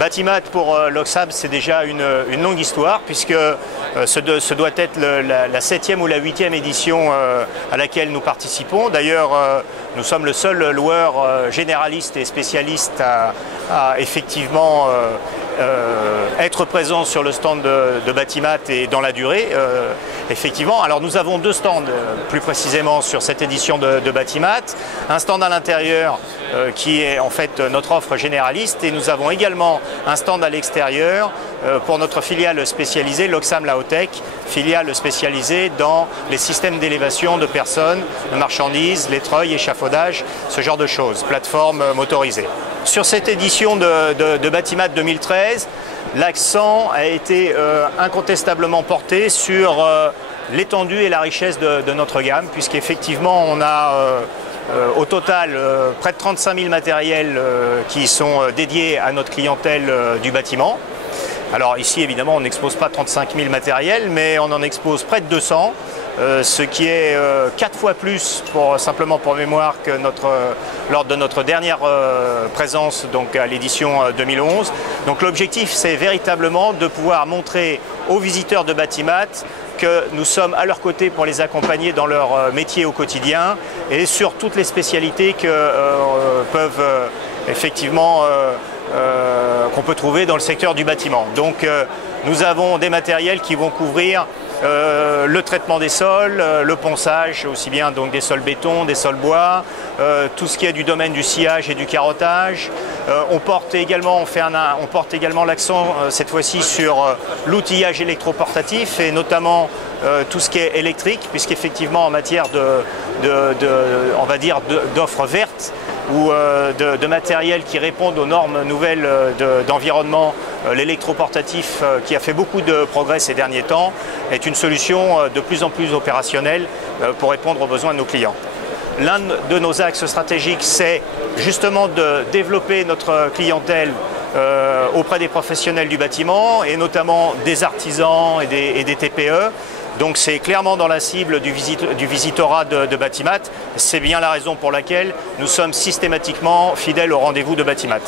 Batimat pour l'Oxam, c'est déjà une longue histoire, puisque ce doit être la 7e ou la 8e édition à laquelle nous participons. D'ailleurs, nous sommes le seul loueur généraliste et spécialiste à effectivement être présent sur le stand de Batimat et dans la durée. Effectivement, alors nous avons deux stands plus précisément sur cette édition de Batimat. Un stand à l'intérieur qui est en fait notre offre généraliste, et nous avons également un stand à l'extérieur pour notre filiale spécialisée, l'Oxam Laotech, filiale spécialisée dans les systèmes d'élévation de personnes, de marchandises, les treuils, échafaudage, ce genre de choses, plateformes motorisées. Sur cette édition de Batimat 2013, l'accent a été incontestablement porté sur l'étendue et la richesse de notre gamme, puisqu'effectivement on a au total près de 35 000 matériels qui sont dédiés à notre clientèle du bâtiment. Alors ici évidemment on n'expose pas 35 000 matériels, mais on en expose près de 200, ce qui est 4 fois plus, simplement pour mémoire, que lors de notre dernière présence donc à l'édition 2011. Donc l'objectif, c'est véritablement de pouvoir montrer aux visiteurs de Batimat que nous sommes à leur côté pour les accompagner dans leur métier au quotidien et sur toutes les spécialités que peuvent effectivement qu'on peut trouver dans le secteur du bâtiment. Donc nous avons des matériels qui vont couvrir le traitement des sols, le ponçage, aussi bien donc des sols béton, des sols bois, tout ce qui est du domaine du sciage et du carottage. On porte également l'accent cette fois-ci sur l'outillage électroportatif, et notamment tout ce qui est électrique, puisqu'effectivement en matière on va dire d'offres vertes ou de matériel qui répondent aux normes nouvelles d'environnement, l'électroportatif, qui a fait beaucoup de progrès ces derniers temps, est une solution de plus en plus opérationnelle pour répondre aux besoins de nos clients. L'un de nos axes stratégiques, c'est justement de développer notre clientèle auprès des professionnels du bâtiment, et notamment des artisans et des TPE. Donc c'est clairement dans la cible du visitorat de Batimat. C'est bien la raison pour laquelle nous sommes systématiquement fidèles au rendez-vous de Batimat.